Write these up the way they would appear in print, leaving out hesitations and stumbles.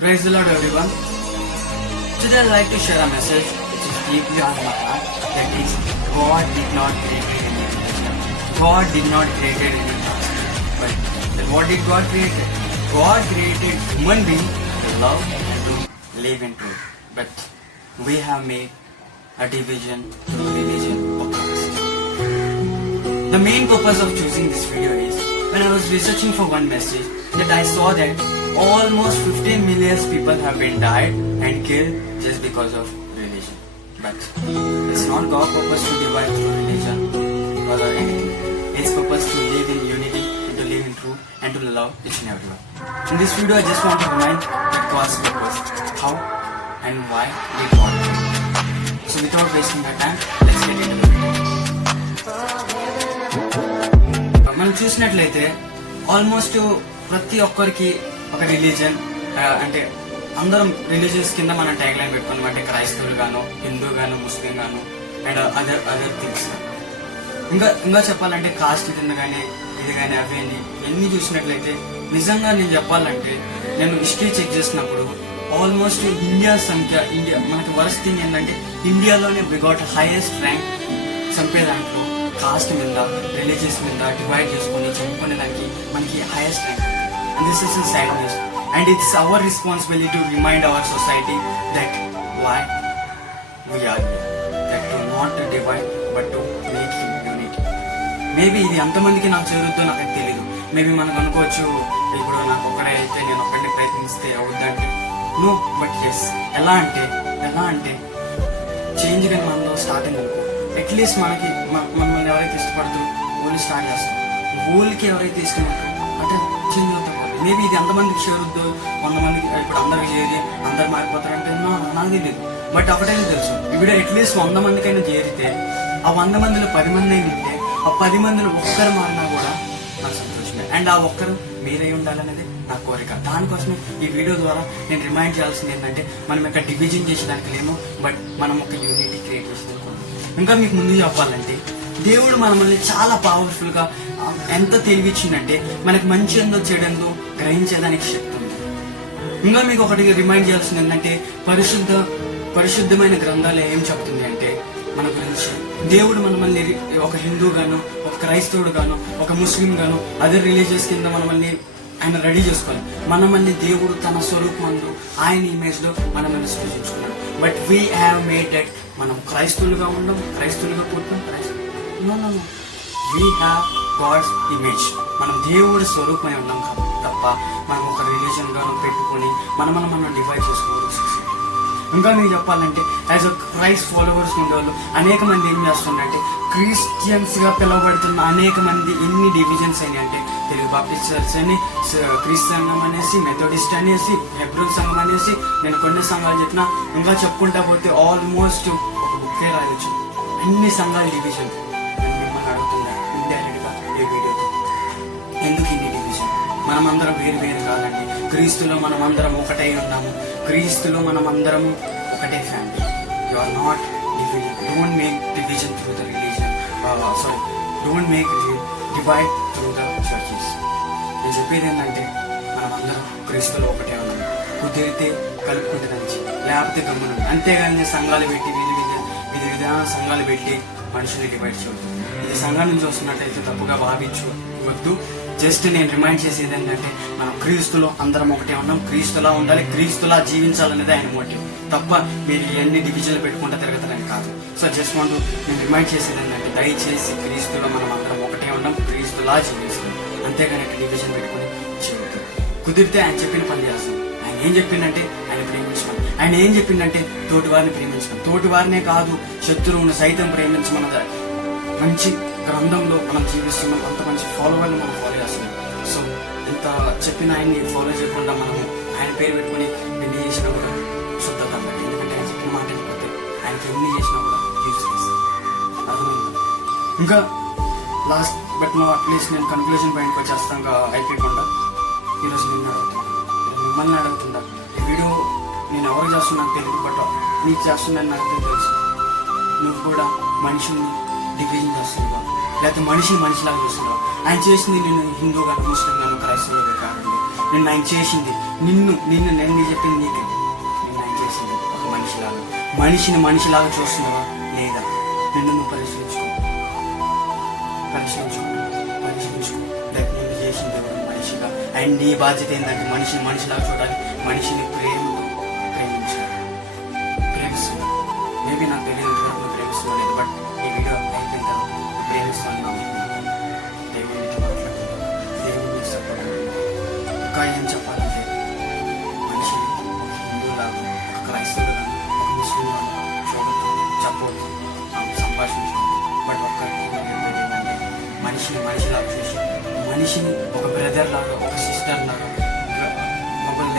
Praise the Lord, everyone. Today I'd like to share a message which is deeply on my heart. That is, God did not create any religion. God did not create any caste. But then what did God create? God created human being to love and to live in truth. But we have made a division through religion or caste. The main purpose of choosing this video is, when I was researching for one message, that I saw that almost 15 million people have been died and killed just because of religion. But it's not God's purpose to divide through religion or anything. It's purpose to live in unity and to live in truth and to love each and everyone. In this video, I just want to remind that God's purpose, how and why we God. So without wasting our time, let's get into it. మనం చూసినట్లయితే almost ప్రతి ఒక్కరికి ఒక religion అంటే అందరం religious కింద మనం tag line పెట్టుకున్నాం. అంటే క్రైస్తవులు గాను, హిందూ గాను, ముస్లిం గాను అండ్ అదర్ థింగ్స్. ఇంకా చెప్పాలంటే కాస్ట్ కింద కానీ ఇది కానీ అవి అని ఎన్ని చూసినట్లయితే నిజంగా నేను చెప్పాలంటే నేను హిస్టరీ చెక్ చేసినప్పుడు ఆల్మోస్ట్ ఇండియా మనకి వరస్ట్ థింగ్ ఏంటంటే ఇండియాలోనే వి గాట్ హైయెస్ట్ ర్యాంక్ చంపే దాంట్లో కాస్ట్ మీద రిలీజియస్ మీద డివైడ్ చేసుకొని చంపుకునే దానికి మనకి highest rank. And this is a sad news. And it's our responsibility to remind our society that why we are here. That to not to divide but to make unity. Maybe ఇది ఎంతమందికి నాకు జరుగుతుందో నాకు తెలియదు. Maybe మనకు అనుకోవచ్చు ఇప్పుడు నాకు ఒక్కడే అయితే నేను ఒక్కడిని ప్రయత్నిస్తే అవుద్దంటే నో. బట్ ఎస్ ఎలా అంటే చేంజ్ కానీ మనలో స్టార్టింగ్ అనుకో. అట్లీస్ట్ మనల్ని ఎవరైతే ఇష్టపడుతూ ఊళ్ళు స్టార్ట్ చేస్తాం, ఊళ్ళకి ఎవరైతే ఇష్టపడతారో అంటే చేంజ్ అవుతాం. మేబీ ఇది ఎంతమందికి చేరుద్దు, 100 మందికి ఇప్పుడు అందరికి చేరి అందరు మారిపోతారంటే నాకు తెలియదు. బట్ ఒకటైనా తెలుసు, ఇప్పుడు అట్లీస్ట్ 100 మందికైనా చేరితే ఆ 100 మందిలో 10 మంది అయినా ఉంటే ఆ 10 మందిలో ఒక్కరు మారినా కూడా నాకు సంతోషమే. అండ్ ఆ ఒక్కరు మీరై ఉండాలనేది నా కోరిక. దానికోసమే ఈ వీడియో ద్వారా నేను రిమైండ్ చేయాల్సింది ఏంటంటే మనం ఇక్కడ డివిజన్ చేసేదానికి లేము, బట్ మనం ఒక యూనిటీ క్రియేట్ చేసేదానికి. ఇంకా మీకు ముందు చెప్పాలంటే దేవుడు మనల్ని చాలా పవర్ఫుల్ గా ఎంత తెలివిచ్చిందంటే మనకి మంచి ఎందో చెడెందో గ్రహించేదానికి శక్తి ఉంది. ఇంకా మీకు ఒకటి రిమైండ్ చేయాల్సింది ఏంటంటే పరిశుద్ధమైన గ్రంథాలు ఏం చెప్తుంది అంటే మన గురించి దేవుడు మనల్ని ఒక హిందూ గాను, ఒక క్రైస్తవుడు గాను, ఒక ముస్లిం గాను, అదర్ రిలీజియస్ కింద మనల్ని ఆయన రెడీ చేసుకోవాలి. మనల్ని దేవుడు తన స్వరూపంలో ఆయన ఇమేజ్ లో మనల్ని సృష్టించుకున్నాడు. But we have made that మనం క్రైస్తవులుగా ఉండం, క్రైస్తవులుగా పుట్టాం. We have God's image. మనం దేవుడి స్వరూపమై ఉన్నాం తప్ప మనం ఒక రిలీజన్ గాను పెట్టుకుని మనం డివైడ్ చేసుకోవచ్చు. ఇంకా మీకు చెప్పాలంటే యాజ్ అ క్రైస్ట్ ఫాలోవర్స్ ఉండేవాళ్ళు అనేక మంది ఏం చేస్తున్నారంటే క్రిస్టియన్స్ గా పిలువబడుతున్న అనేక మంది ఎన్ని డివిజన్స్ అయినాయి అంటే తెలుగు బాప్టిస్ట్ చర్చ్ అని, క్రీస్తు సంఘం అనేసి, మెథోడిస్ట్ అనేసి, హెబ్రోన్ సంఘం అనేసి, నేను కొన్ని సంఘాలు చెప్పిన ఇంకా చెప్పుకుంటా పోతే ఆల్మోస్ట్ ఒక బుక్కే రాయొచ్చు. అన్ని సంఘాల డివిజన్. నేను మిమ్మల్ని అడుగుతున్నా ఇండైరెక్ట్ గా ఈ వీడియోతో, ఎందుకు ఇన్ని డివిజన్? మనమందరం వేరు కాదండి. క్రీస్తులో మనమందరం ఒకటై ఉన్నాము. క్రీస్తులో మనమందరము ఒకటే family. You are not division. Don't make division through the religion. Don't make divide through the churches. నేను చెప్పేది ఏంటంటే మనమందరం క్రీస్తులో ఒకటే ఉన్నాము. కుదిరితే కలుపుకుంటే మంచి, లేకపోతే గమ్మున. అంతేగాని సంఘాలు పెట్టి విధి విధాన సంఘాలు పెట్టి మనుషుల్ని డివైడ్ చేయవద్దు. ఇది సంఘం నుంచి వస్తున్నట్టయితే తప్పుగా భావించవద్దు. జస్ట్ నేను రిమైండ్ చేసేది ఏంటంటే మనం క్రీస్తులో అందరం ఒకటే ఉన్నాం. క్రీస్తులా ఉండాలి, క్రీస్తులా జీవించాలనేది ఆయన మోటివ్ తప్ప మీరు ఎన్ని డివిజన్లు పెట్టుకుంటా తిరగతారని కాదు. సో జస్ట్ నేను రిమైండ్ చేసేది ఏంటంటే దయచేసి క్రీస్తులో మనం అందరం ఒకటే ఉన్నాం, క్రీస్తులా జీవిస్తాం. అంతేగాని ఇక్కడ డివిజన్ పెట్టుకుని జీవితం కుదిరితే ఆయన చెప్పిన పని చేస్తాం. ఆయన ఏం చెప్పిందంటే ఆయన ప్రేమించడం. ఆయన ఏం చెప్పిందంటే తోటి వారిని ప్రేమించడం. తోటి వారినే కాదు, శత్రువును సైతం ప్రేమించమన్నది మంచి గ్రంథంలో మనం జీవిస్తున్నాం. అంత మంచి ఫాలోవర్ని మనం ఫాలో చేస్తున్నాం. సో ఇంత చెప్పిన ఆయన్ని ఫాలో చేయకుండా మనము ఆయన పేరు పెట్టుకుని ఎన్ని చేసినా కూడా శుద్ధత అన్నట్టు. ఎందుకంటే ఆయన చెప్పిన మాట వెళ్ళిపోతే ఆయనకి ఎన్ని చేసినా కూడా యూజ్లెస్. అర్థమైంది. ఇంకా లాస్ట్ బట్ నో అట్లీస్ట్ నేను కన్క్లూజన్ పాయింట్కి వచ్చేస్తాగా అయిపోయకుండా ఈరోజు మిమ్మల్ని అడుగుతుందా ఈ వీడియో నేను ఎవరు చేస్తున్నాను తెలియదు, బట్ నీకు చేస్తున్నాను నాకు తెలుసు. నువ్వు కూడా మనుషుల్ని డివిజన్ చేస్తున్నావు, లేకపోతే మనిషిలాగా చూస్తున్నావు. ఆయన చేసింది నేను హిందూ గాను, ముస్లిం గాను, క్రైస్తవులుగా కాదండి. నేను ఆయన చేసింది నిన్ను నిన్ను నేను చెప్పింది నీకు నిన్న ఏం చేసింది ఒక మనిషిలాగా చూస్తున్నావా లేదా? నిన్ను నువ్వు పరిశీలించుకో లైక్ నిన్ను చేసింది కూడా మనిషిగా. అండ్ నీ బాధ్యత ఏంటంటే మనిషిలాగా చూడాలి, మనిషిని ప్రేమిస్తున్నావు. మేబీ నాకు తెలియదు నువ్వు ప్రేమిస్తున్నావు లేదు, బట్ ఈ వీడియో అయిపోయిన తర్వాత ప్రేమిస్తున్నాను. దేవుడికి మాట్లాడుతున్నాను, దేవుడికి సపోర్ట్. ఇంకా ఏం చెప్పాలంటే మనిషి హిందువులాగా, ఒక క్రైస్తవులుగా, ఒక ముస్లింలాగా చూడటం, చెప్పవద్దు, సంభాషించడం. బట్ ఒక్కరికి ఏంటంటే మనిషిలాగా చూసి మనిషిని ఒక బ్రదర్ లాగా, ఒక సిస్టర్ లాగా, మొబైల్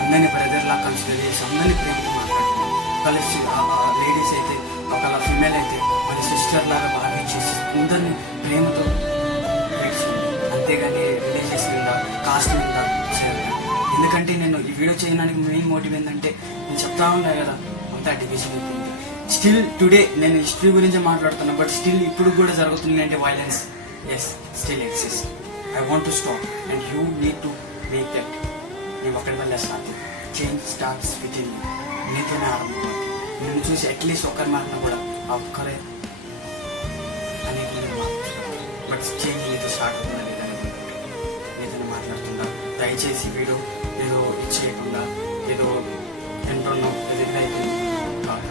అందరినీ బ్రదర్ లాగా కన్సిడర్ చేసి అందరినీ ప్రేమతో మాట్లాడుతున్నాం. కలిసి లేడీస్ అయితే ఒకళ్ళ ఫీమేల్ అయితే మన సిస్టర్ లాగా భావించేసి అందరినీ ప్రేమతో పెట్టుకుంది. అంతేగాని రిలీజియస్ మీద, కాస్ట్ మీద చేయాలి. ఎందుకంటే నేను ఈ వీడియో చేయడానికి మెయిన్ మోటివ్ ఏంటంటే నేను చెప్తా ఉన్నా కదా, అంతా డివిజన్ అయిపోయింది. స్టిల్ టుడే నేను హిస్టరీ గురించి మాట్లాడుతున్నా, బట్ స్టిల్ ఇప్పుడు కూడా జరుగుతుంది అంటే violence is still exist. I want to stop and you need to make that. నేను ఒక్కడి వల్ల సాధ్యం. Change starts with in you. నీతోనే ఆరంభం. నిన్ను చూసి అట్లీస్ట్ ఒక్కరి మాటను కూడా ఆ ఒక్కరే అనేది బట్ చేంజ్ నీతో స్టార్ట్ అవుతుందా లేదని నీతోనే మాట్లాడుతుందా. దయచేసి వీడియో ఏదో ఇచ్చేయకుండా ఏదో ఎంటున్నాం ఏదైతే అయిపోయింది కాదు.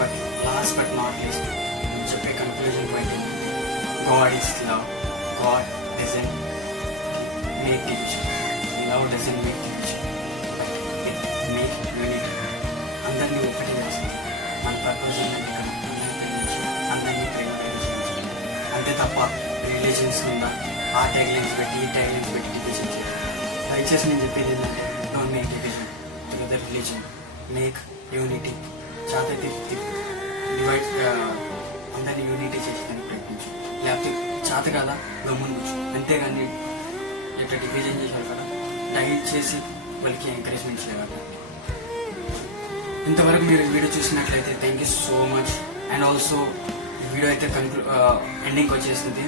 But last but not least చెప్పే conclusion point God is love. God doesn't make division. Love doesn't make division, but it make unity. అందరినీ ఒకటి చేస్తుంది. మన పర్పస్ అందరినీ ప్రేమించాలి. అంతే తప్ప రిలేషన్స్ ఉందా ఆ టైగ్లైన్స్ పెట్టి ఈ టైగ్లైన్స్ పెట్టి డివిజన్ చేయాలి. దయచేసి నేను చెప్పేది ఏంటంటే don't make division together religion, make unity. చాతైతే డివైడ్ అందరినీ యూనిటీ చేసేదానికి ప్రయత్నించు. లేకపోతే చాత కదా గమ్ముండొచ్చు. అంతేగాని ఇట్లా డివిజన్ చేశారు కదా డైట్ చేసి వాళ్ళకి ఎంకరేజ్మెంట్స్ లేదా. ఇంతవరకు మీరు వీడియో చూసినట్లయితే thank you so much. And also ఈ వీడియో అయితే ఎండింగ్కి వచ్చేసింది.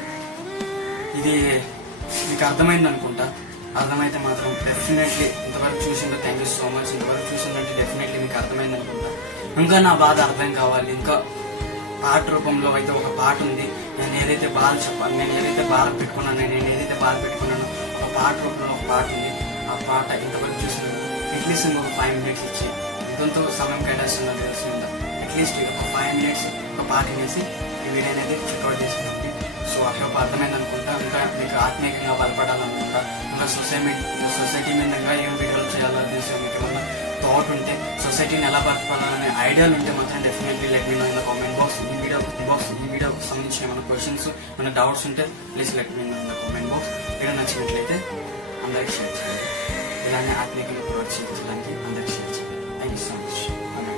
ఇది మీకు అర్థమైంది అనుకుంటా. అర్థమైతే మాత్రం డెఫినెట్లీ ఇంతవరకు చూసిందో థ్యాంక్ యూ సో మచ్. ఇంతవరకు చూసిందంటే డెఫినెట్లీ మీకు అర్థమైంది అనుకుంటా. ఇంకా నా బాధ అర్థం కావాలి. ఇంకా పాట రూపంలో అయితే ఒక పాట ఉంది. నేను ఏదైతే బాధ చెప్పాలి, నేను ఏదైతే బాధ పెట్టుకున్నానో ఒక పాట రూపంలో ఒక పాట ఉంది. ఆ పాట ఇంతవరకు చూసిన అట్లీస్ట్ ఇంకొక 5 minutes ఇచ్చి ఎంతో సమయం కేటాయిస్తున్నది తెలుస్తుందా. అట్లీస్ట్ ఒక 5 minutes ఒక పాట వేసి ఈ వీడియో అనేది చెక్అవుట్ చేసినప్పుడు. సో అక్కడ అర్థమైంది అనుకుంటా. ఇంకా మీకు ఆత్మీయంగా బలపడాలనుకుంటా. ఇంకా సొసైటీ మీద ఏం వీడియోలు చేయాలో తెలిసి మీకు ఏమన్నా థాట్ ఉంటే, సొసైటీని ఎలా బలపడాలనే ఐడియాలు ఉంటే మాత్రం definitely let me know in the comment box. ఈ వీడియోకి సంబంధించి ఏమైనా క్వశ్చన్స్, ఏమైనా డౌట్స్ ఉంటే please let me know in the comment box. Video నచ్చినట్లయితే అందరికి షేర్ చేయండి. ఇలానే ఆత్మీయంగా ప్రొవైడ్ చేయడానికి అందరికి షేర్ చేయండి. Thank you so much. Amen.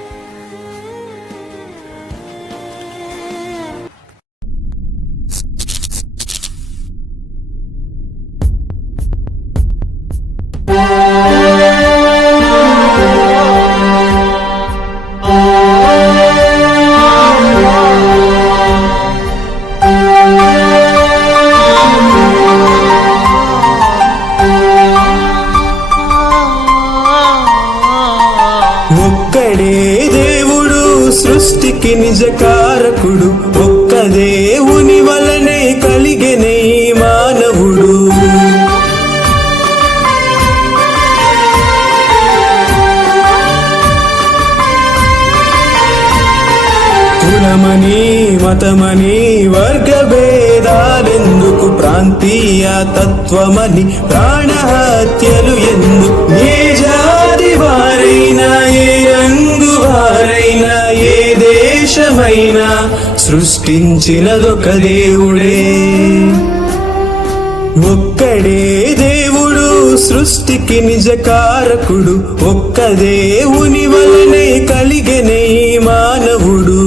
ఒక్కడే దేవుడు సృష్టికి నిజకారకుడు, ఒక్క దేవుని వలనే కలిగెనే మానవుడు. కులమని మతమని వర్గభేదాలెందుకు, ప్రాంతీయ తత్వమని ప్రాణహత్యలు ఎందుకు. ఏ జాతి వారైనా, ఏ రంగు వారైనా, ఏ దేశమైనా సృష్టించినదొక దేవుడే. ఒక్కడే దేవుడు సృష్టికి నిజకారకుడు, ఒక్క దేవుని వలనే కలిగెనే మానవుడు.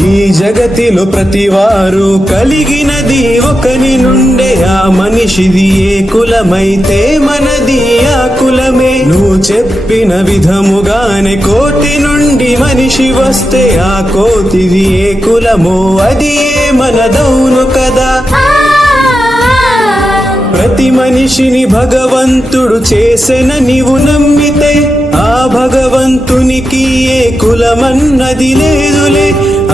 ఈ జగతిలో ప్రతివారు కలిగినది ఒకని నుండే, ఆ మనిషిది ఏ కులమైతే మనది ఆ కులమే. నువ్వు చెప్పిన విధముగానే కోటి నుండి మనిషి వస్తే, ఆ కోటిది ఏ కులమో అది ఏ మనదవును కదా. ప్రతి మనిషిని భగవంతుడు చేసెన నీవు నమ్మితే, ఆ భగవంతునికి ఏ కులమన్నది లేదులే.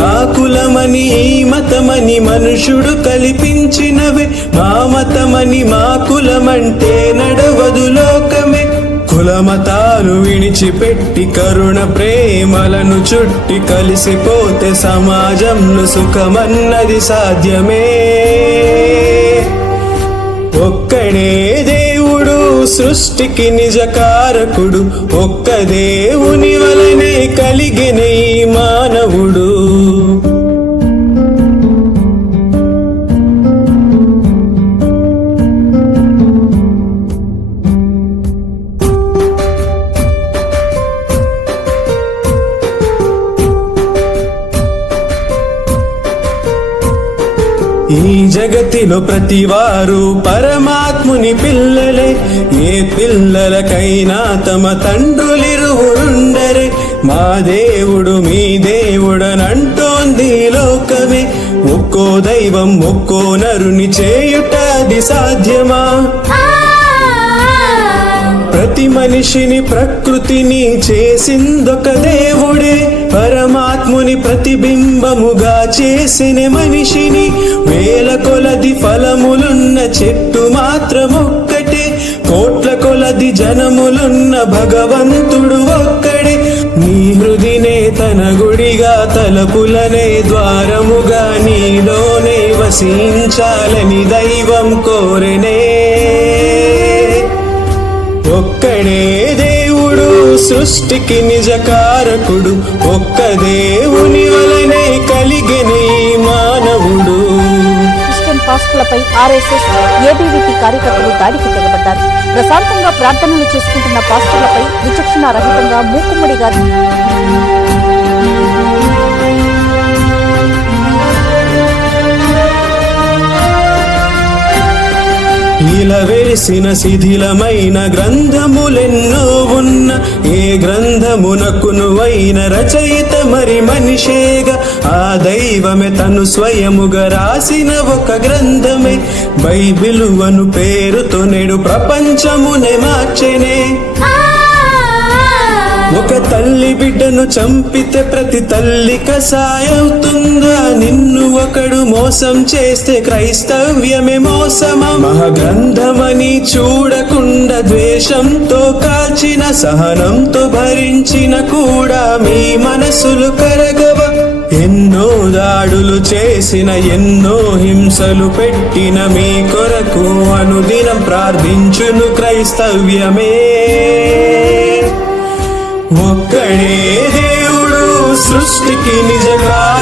ఆ కులమని ఈ మతమని మనుషుడు కల్పించినవే, మా మతమని మా కులమంటే నడవదు లోకమే. కులమతాలు విడిచిపెట్టి కరుణ ప్రేమలను చుట్టి కలిసిపోతే సమాజంలో సుఖమన్నది సాధ్యమే. ఒక్కడే దేవుడు సృష్టికి నిజకారకుడు, ఒక్క దేవుని వలనే కలిగిన ఈ మానవుడు. ఈ జగతిలో ప్రతివారు పరమాత్ముని పిల్లలే, ఏ పిల్లలకైనా తమ తండ్రులిరువురుండరే. మా దేవుడు మీ దేవుడనంటోంది లోకమే. ఒక్కో దైవం ఒక్కో నరుని చేయుట అది సాధ్యమా? ప్రతి మనిషిని ప్రకృతిని చేసిందొక దేవుడే, పరమాత్ముని ప్రతిబింబముగా చేసిన మనిషిని. వేల కొలది ఫలములున్న చెట్టు మాత్రమొక్కటే, కోట్ల కొలది జనములున్న భగవంతుడు ఒక్కడే. నీ హృదినే తన గుడిగా తలపులనే ద్వారముగా నీలోనే వసించాలని దైవం కోరెనే. ఒక్కడే దేవుడు సృష్టికి నిజకారకుడు, ఒక్క దేవుని వలనే కలిగిన ఈ మానవుడు. క్రిస్టియన్ పాస్టర్లపై ఆర్ఎస్ఎస్ ఏబీవీపీ కార్యకర్తలు దాడికి తెగబడ్డారు. ప్రశాంతంగా ప్రార్థనలు చేసుకుంటున్న పాస్టర్లపై విచక్షణ రహితంగా మూకుమ్మడిగా ఇలా వెలిసిన శిథిలమైన గ్రంథములెన్నో ఉన్న, ఏ గ్రంథమునకునువైన రచయిత మరి మనిషేగా. ఆ దైవమే తను స్వయముగా రాసిన ఒక గ్రంథమే, బైబిలు అను పేరుతో నేడు ప్రపంచమునే మార్చెనే. ఒక తల్లి బిడ్డను చంపితే ప్రతి తల్లి కసాయవుతుందా? నిన్ను ఒకడు మోసం చేస్తే క్రైస్తవ్యమే మోసమా? మహాగ్రంథమని చూడకుండా ద్వేషంతో కాల్చిన, సహనంతో భరించిన కూడా మీ మనసులు కరగవ. ఎన్నో దాడులు చేసిన, ఎన్నో హింసలు పెట్టిన మీ కొరకు అనుదినం ప్రార్థించును క్రైస్తవ్యమే. ఒక్కడే దేవుడు సృష్టికి నిజకారకుడు,